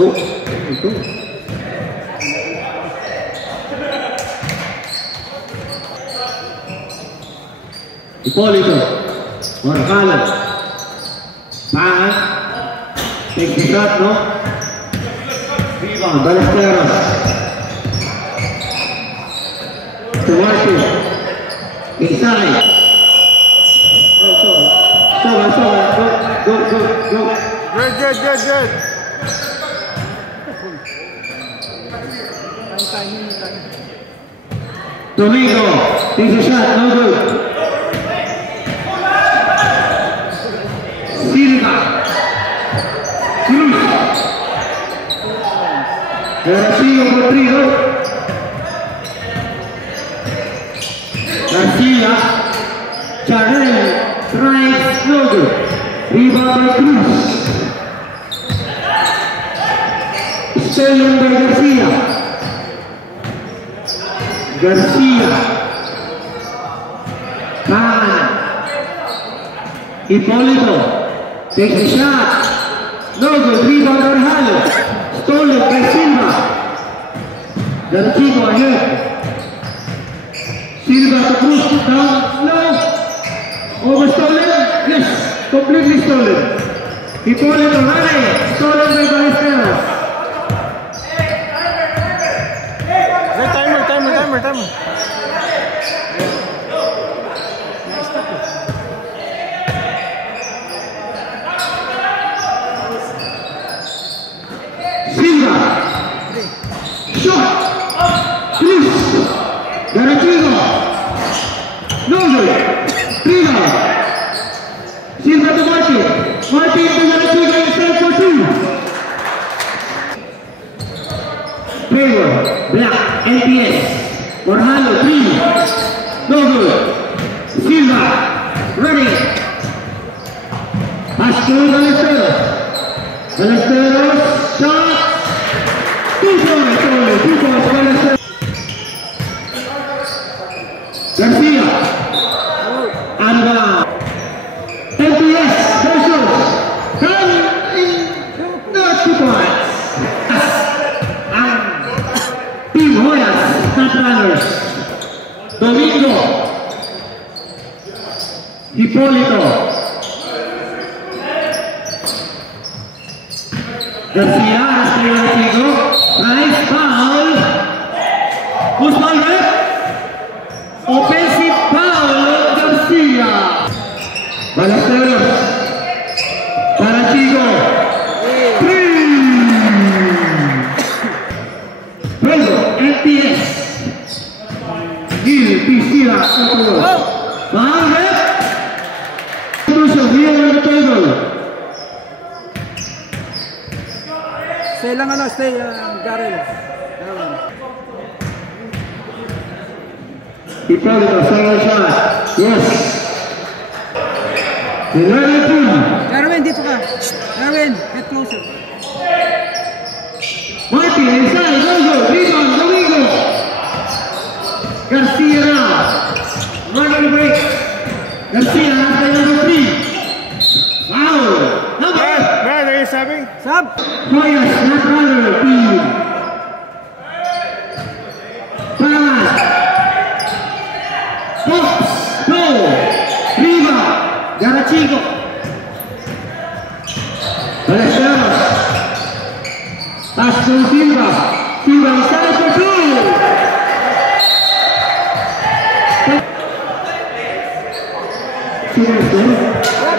Oh, ito. Hipolito. Morcalo. Paan. Take the shot, no? Rebound. Ballesteros. Duarte. Inside. Go. Good. Domingo, takes a shot, no good. Silva. Cruz. Garcia for 3, no? Garcia. Charel. Tries, no good. Rebound by Cruz. Stolen by Garcia. Hipolito takes the shot. No good. Rebound Morcalo. Stolen by Silva. Garachigo ahead. Silva to Cruz. Down. No. Over stolen. Yes. Completely stolen. Hipolito running. Stolen by Ballesteros. Timer. Silva. Shot. Cruz. Garachigo. No good. Rebound. Silva to Martin. Martin to Garachigo inside for 2. Pedro. Black. NPS. Morcalo 3. No good. Silva. Running. Pass to Ballesteros. Ballesteros. Shot. 2 points only. 2 points. Ballesteros. Garcia. Arba. NPS versus. Come in. Not 2 points. Team Hoyas. Runners. Domingo. Hipolito. Garcia hasta el Garachigo. Nice foul. Who's foul there? Offensive foul. Garcia. Ballesteros. Garachigo. 3. Pedro. NPS. Gil, Piscina, foul, red. Here on the table. Stay lang Garel. Hipolito, second shot. Yes. 11-2. Darwin, dito ka. Darwin, get closer. Martin, inside, no good. Rebound, Domingo. Garcia now. Running break. Garcia after number 3. Foul. Number. Man, are you subbing? Sub. Hoyas, not runner, team. Pass. Pops. Go. Rebound. Garachigo. Ballesteros. Pass to Silva. Silva inside for 2.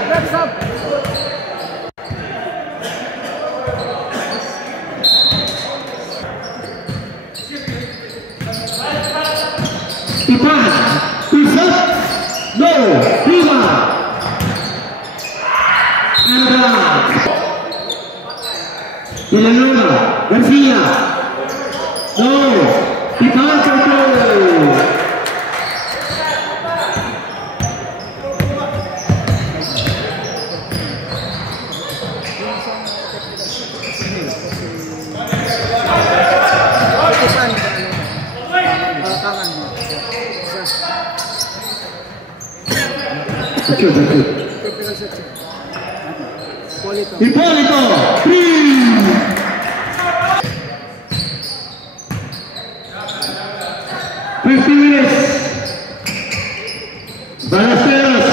Let's up. Ipan, Pisot, no, Lima, Anda, Villanueva, Garcia, no, Ipan control. Hipolito, 3. 50 minutes. Ballesteros.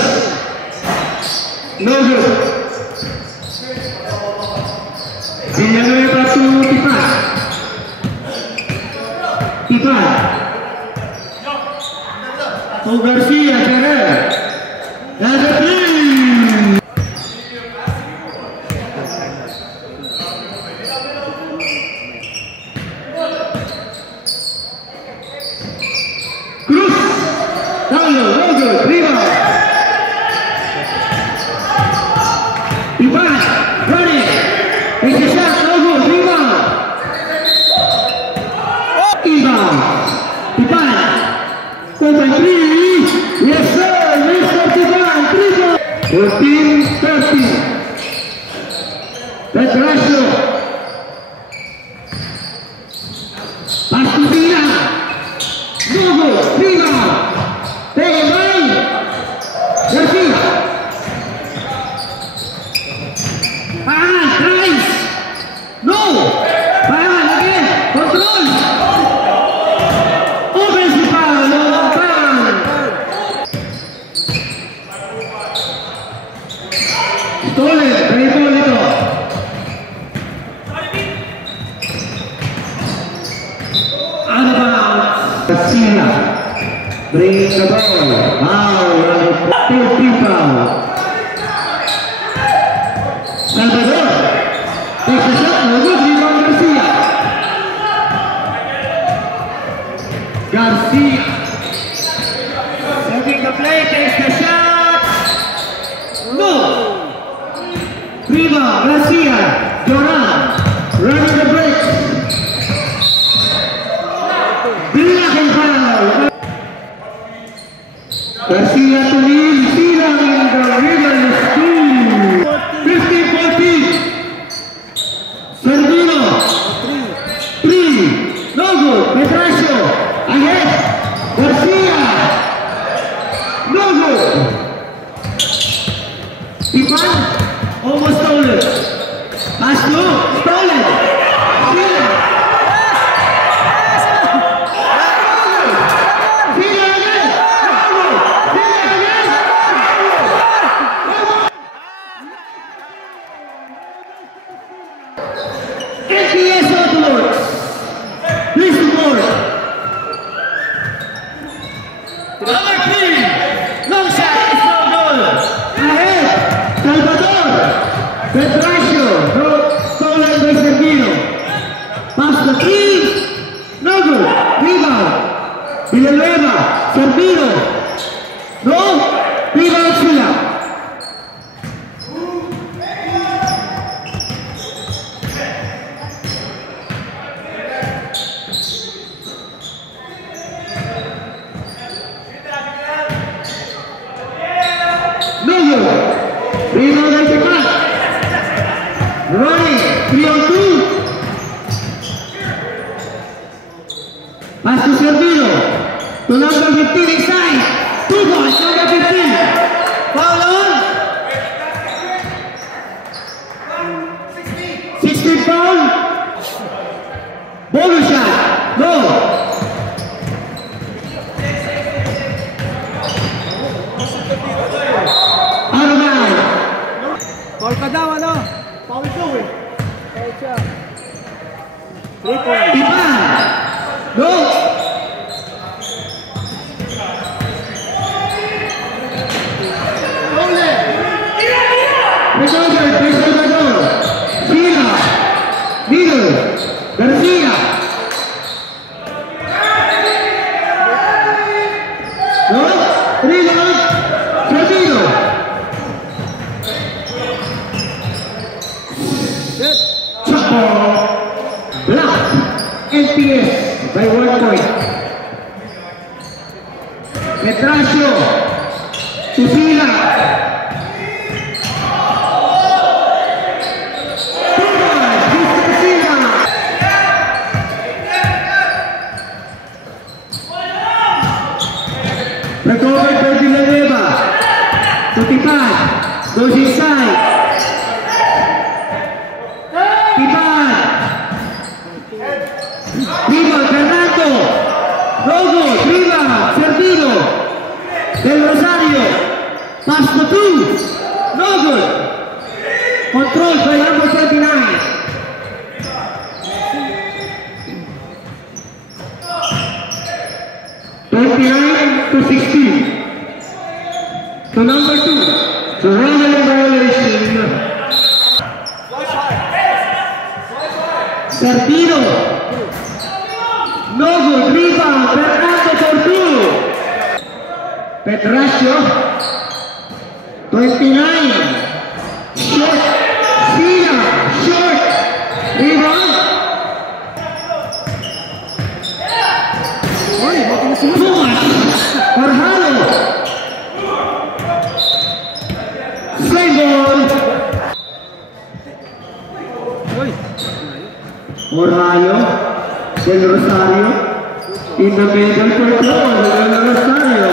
No good. Villanueva to Tipan. Tipan. To Garcia, Ferrer. And the three. Cruz. Paulo, no good. Rebound. Tipan. Running. It's a shot. No good. Rebound. Rebound. Tipan. 4.3. Yes, sir. Mr. Tipan. 14-30. Petrasio. Pass to Villa. No good. Rebound. Taken by Garcia. Pahan. Tries. No. Pahan again. Control. Offensive foul. Long foul. Stolen. Play ball ito. Out of bounds. Garcia. Bring the ball. Foul. 13 foul. Salvador. Takes a shot. No good. Rebound Garcia. Garcia. Setting the play. Takes the shot. No. Rebound Garcia. Joran. Running the break. Bilang foul. Garcia to lead. Silang in the river is 15-14. Servino. 3. No good. Petrasio. Ahead. Garcia. No good. Tipan. Almost stolen. Pass to. Stolen. Sila. Sila again. Sila again. NPS Autoworks. Please support. Number 3. Long shot. It's no good. Ahead. Salvador. Petrasio. Stolen by Servino. Pass to 3. No good. Rebound. Villanueva. Servino. No. Rebound sila. No good. Rebound by Tipan. Running. 3-on-2. Pass to Servino. To number 15 inside. 2 points. Number 15. Foul on. 16 foul. Bonus shot. No. Out of bounds. Foul ka daw, ano? Foul daw eh. Foul siya. 3 points. Tipan. No. Recovered by Salvador. Sila. Middle. Garcia. No. Rebound. Servino. Set. Chapo. Black. NPS by 1 point. Petrasio. Tusila. Recovered by Villanueva. To Tipan. Goes inside. Tipan. Rebound. Fernando. No good. Rebound. Sardino. Del Rosario. Pass to 2. No good. Control by number 29. 29-16. To number 2. So running violation. Sardino. No good. Rebound. Fernando for 2. Petrasio. 29. Short. Sina. Short. Rebound. Orhalo. Same ball. Orhalo. Del Rosario. In the middle control. Del Rosario.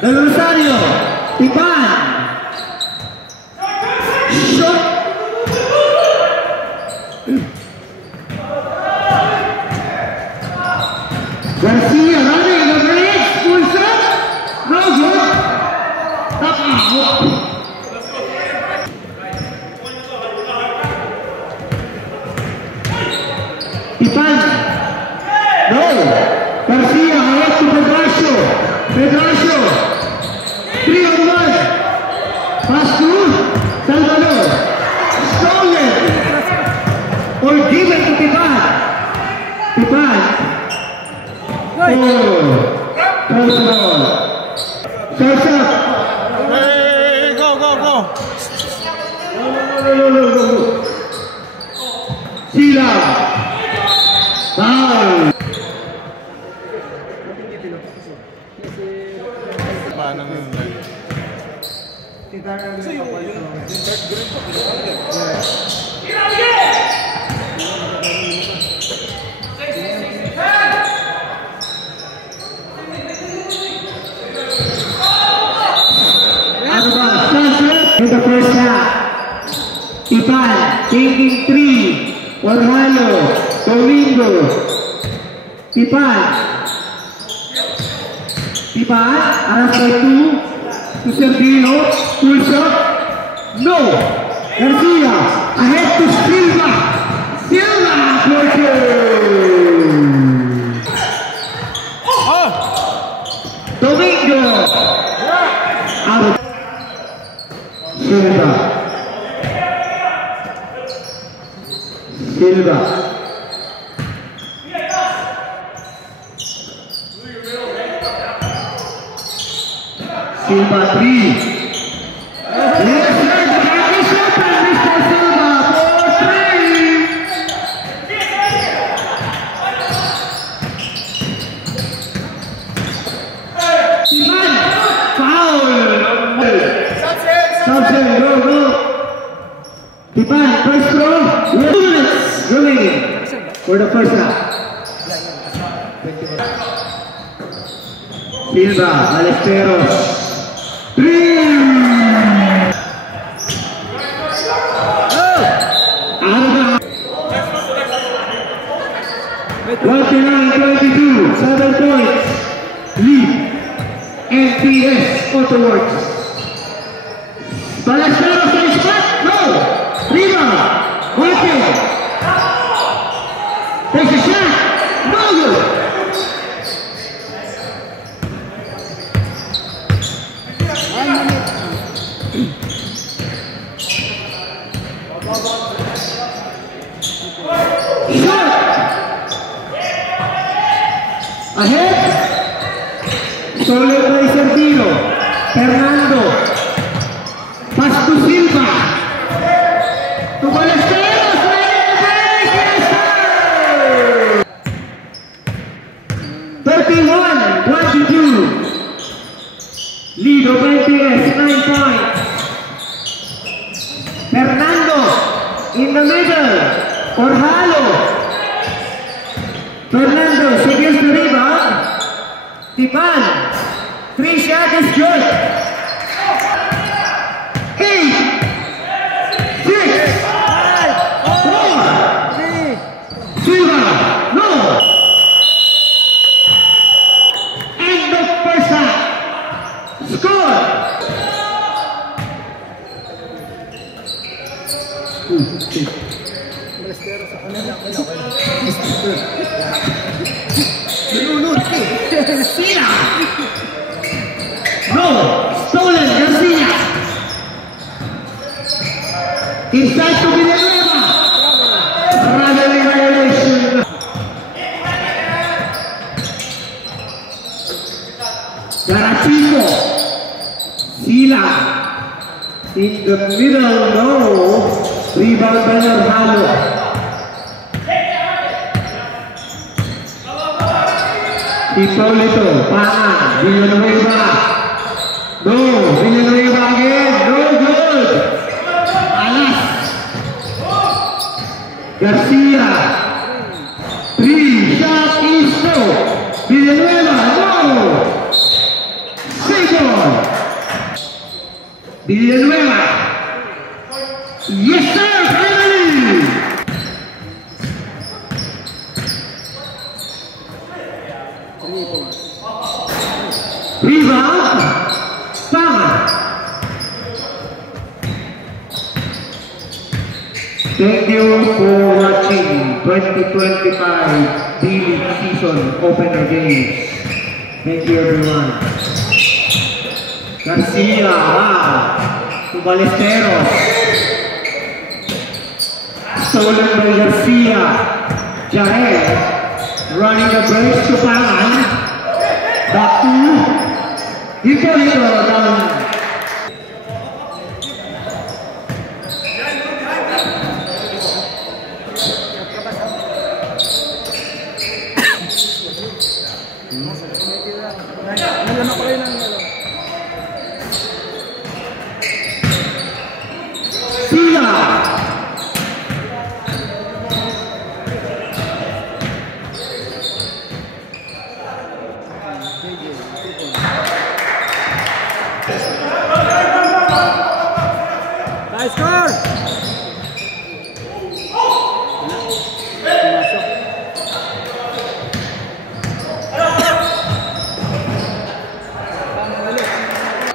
Del Rosario, Ipan, shot, Garcia running the bridge, full shot, no good, tap out. Ipan, no, Garcia ahead to Pedrasio, Pedrasio. 3-on-1. Pass to Salvador. Stolen. Or given to Tipan. Tipan. Close ball. Starts up. Hey, go. No. Sila. Foul. Paano na yun? In the first half, Ipan taking 3. Orhalo, Domingo, Ipan, aras by 2. To Sardino, full shot, no, Garcia, ahead to Silva, for 2. Domingo, out. Silva, Silva 3. Go. Tipan, first throw. 2 minutes remaining for the first half. Silva, Alesteros. 3. Arba. 29-22, 7 points. Lead. NPS Autoworks. Balesteros on spot, no! Rebound, working. Takes a shot, no good. Shot! Ahead. Stolen by Sardino. Fernando. Pass to Silva. To Balesteros. 31-22. Lead of NPS, 9 points. Fernando in the middle. Orhalo. Fernando secures the rebound. Tipan. 3 shot is good. 8, 6, 4, 0. No. End of first half. Score. Garcia. No. Stolen. Garcia. Inside to Villanueva. Runaway violation. Garachino. Sila. In the middle. No. Rebound by Narhalo. Hipólito. Pangan. Villanueva. No. Villanueva again. No good. Garcia, 3 shot is no. Villanueva, no. Second. Villanueva. Yes, sir, finally. Rebound. Pangan. Thank you for watching 2025 D-League season opener games. Thank you everyone. Garcia, to Ballesteros. Stolen by Garcia. Jael running the brace to Pangan. Back to Hipólito down. Nice score!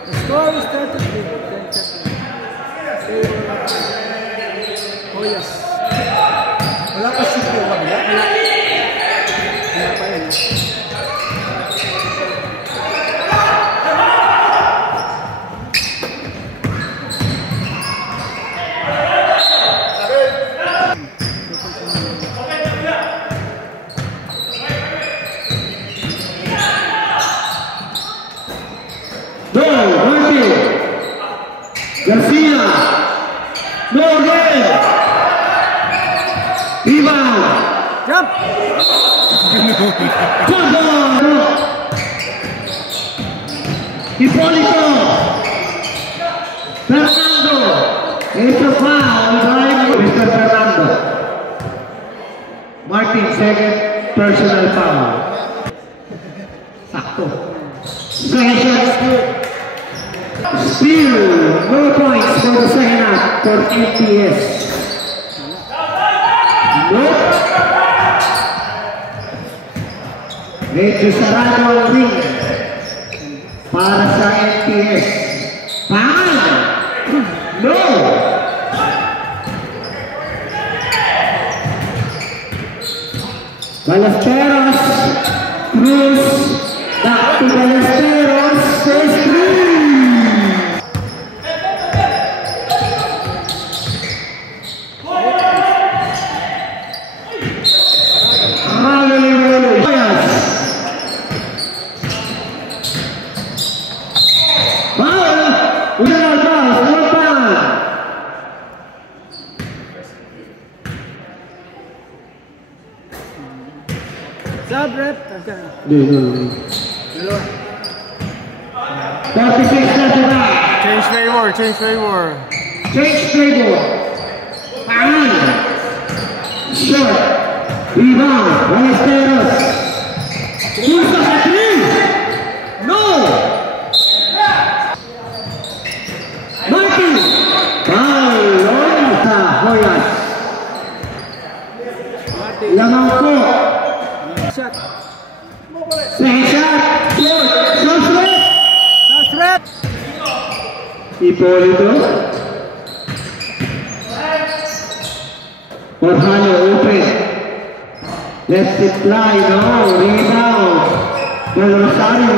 The score is 33. Oh yes. Wala pa si Pio ba? Wala pa yun. Garcia, no again. Rebound. Jump. Good ball. Hipólito. Fernando. It's a foul by Mr. Fernando. Martin, second personal foul. Sakto. Second shot. Still no points for the second half for NPS. Nope. Medyo sarado ang ring para sa NPS. Pangan! No! Ballesteros, Cruz, back to Ballesteros, says three. Sub-rep. 46 na sila. Change favor, change favor. Change favor. Pangan. Short. Rebound. Ballesteros. Pusa sa 3. Hipolito. Orhano open. Lets it fly, no, rebound. Del Rosario.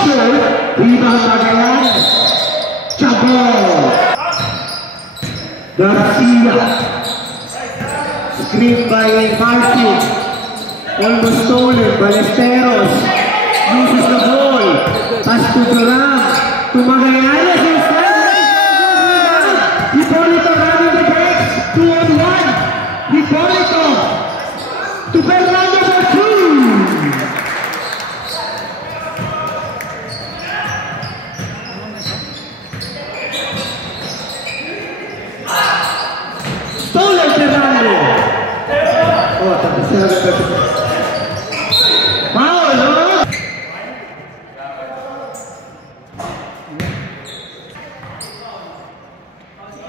Short. Rebound Magallanes. Chabot. Garcia. Screen by Martin. Almost stolen. Ballesteros. Uses the ball. Pass to Duran. To Magallanes. Hipolito running the breaks. 2-on-1. Hipolito. To Fernando for 2. Stolen Fernando. Oh, tapos sila na kasi. Foul, no?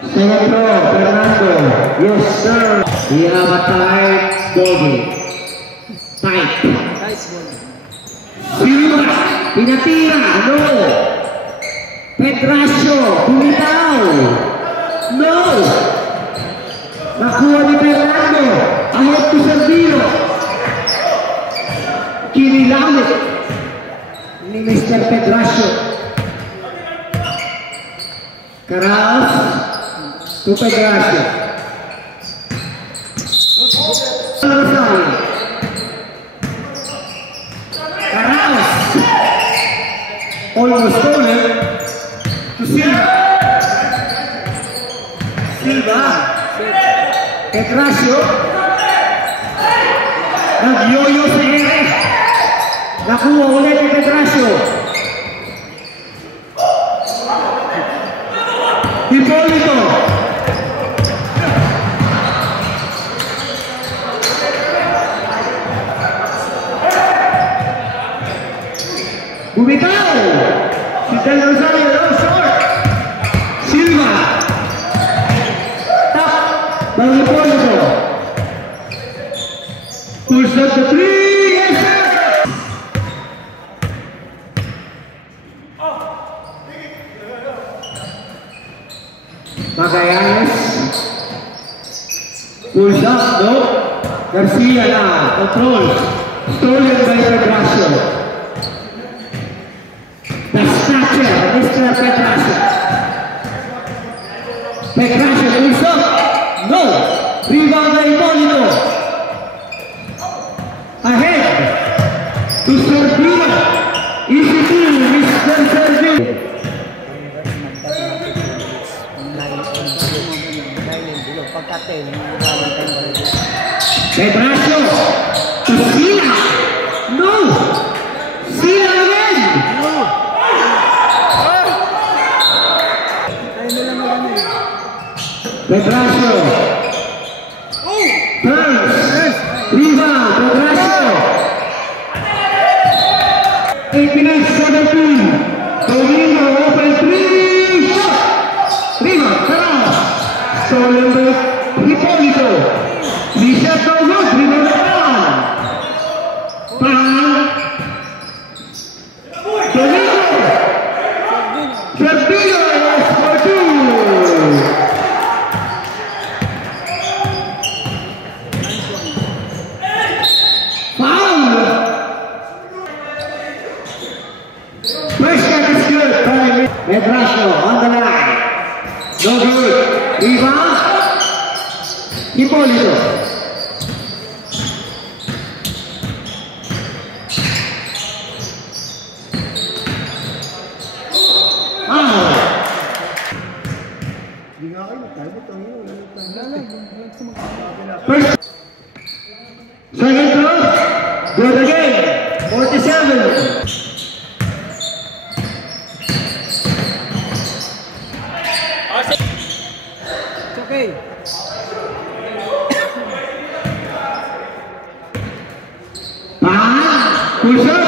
Second throw, Fernando. Yes, sir. We have a tight bogey. Tight. Silva, pinatira, no. Pedrasio, bumitaw. No. Nakuha ni Fernando. Ahead to Servilo. Kinilamit ni Mr. Pedrasio. Caraos to Pedrasio. Caraos. Almost stolen to Silva. Silva. Pedrasio. Nag-yoyo sa Jerez. Nakuha ulit ni Pedrasio. Hipolito. Bumitaw. Si Del Rosario, no short. Silva. Top. By Hipolito. Pulls up the 3. Yes, sir. Magallanes. Pulls up, no. Garcia now. Control. Stolen by Pedrasio. The snatcher, Mr. Pedrasio. Pedrasio pulls up. No. Rebound by Hipolito. Ahead to Servilo. Easy to Mr. Servilo. Pedrasio to Sila. No. Sila again. Pedrasio. Turns. Rebound. Pedrasio. 8 minutes, 17. Domino open 3. Shot. Rebound. Caraos. Stolen by Hipolito. Reset no good. Rebound down. Foul. Domino. Servilo is for 2. Foul. First shot is good by Pedrasio on the line. No good. Rebound. Hipolito. First. Second throw. Good again. 47. It's okay. Push up.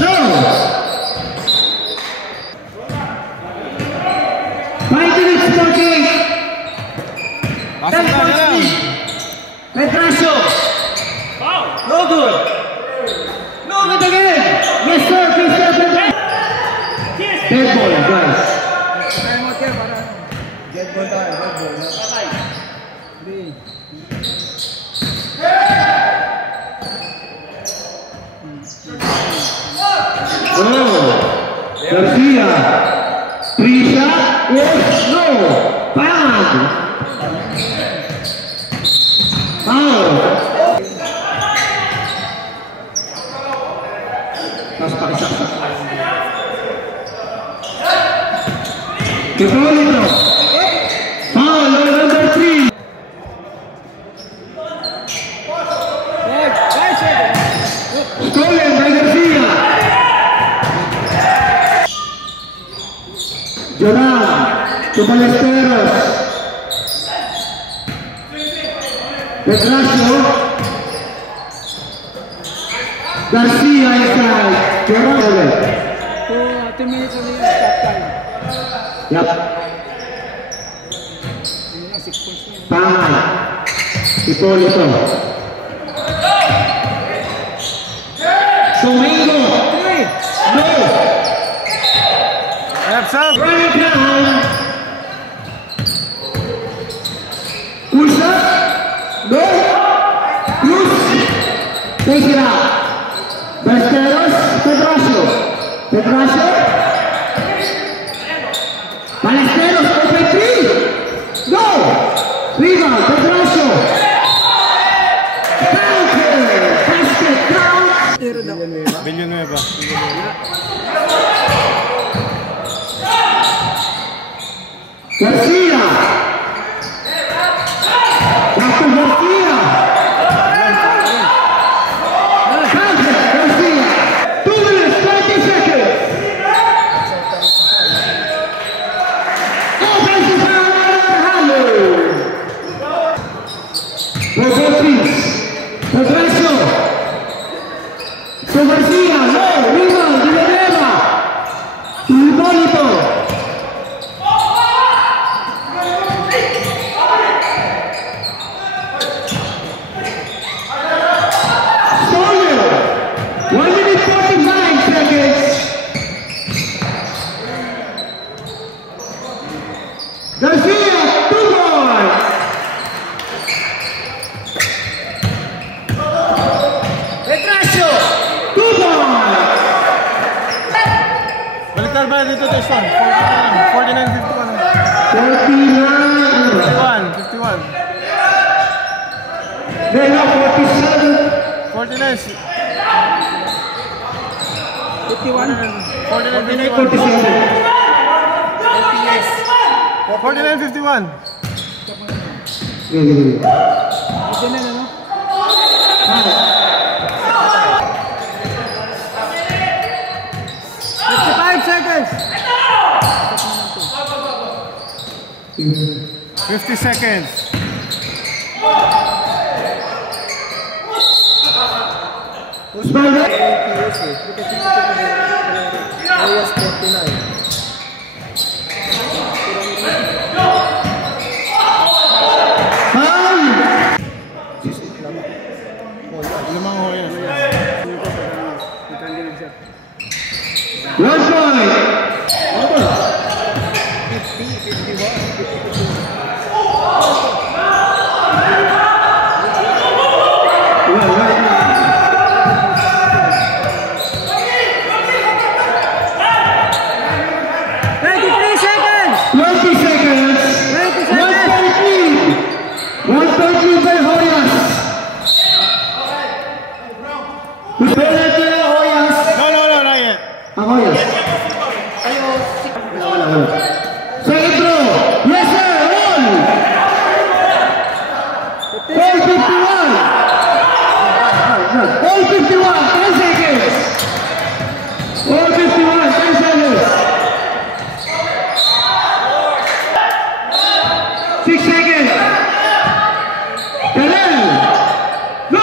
No. 5 minutes 48. Pedrasio. No good. No good again. Yes, sir. Please, sir. Dead ball, guys. Ball tayo, ball. 3. Garcia. 3 shot. Yes, no. Foul. Foul. Tapos pakisaksak. Kipolito. Foul on number 3. Stolen by Garcia. Jordan to Ballesteros. Petrasio. Garcia inside. Jordan. 2 minutes only stop time. Yep. Yun nga, 6 points na. Pangal. Hipolito. Domingo. 3. No. Up. Right down. Usa. No. Cruz. Take it out. Ballesteros. Petrasio. Petrasio. Ballesteros. Open 3. No. Rebound. Petrasio. Counter. Basket count. Villanueva. Garcia. Dr. Garcia. Counter. Garcia. 2 minutes, 30 seconds. Offensive foul on Halo. For both teams. Petrasio. So Garcia. No. Rebound. Villanueva. Hipolito. Garcia, 2 points. Petrasio. 2 points. Baliktad ba dito, Teston? 49, 51. 49. They have 47. 49. 51. 47. 49, 51. Ito na, no? 55 seconds. 50 seconds. Usman. Limang hoyas. 1 point. 23 seconds. 20 seconds. 130. 130 by Hoyas. Penalty Hoyas. No, not yet. Hoyas. Second throw. Yes, sir. Roll. 451. 451. 10 seconds. 451. 10 seconds. 6 seconds. 10. Go.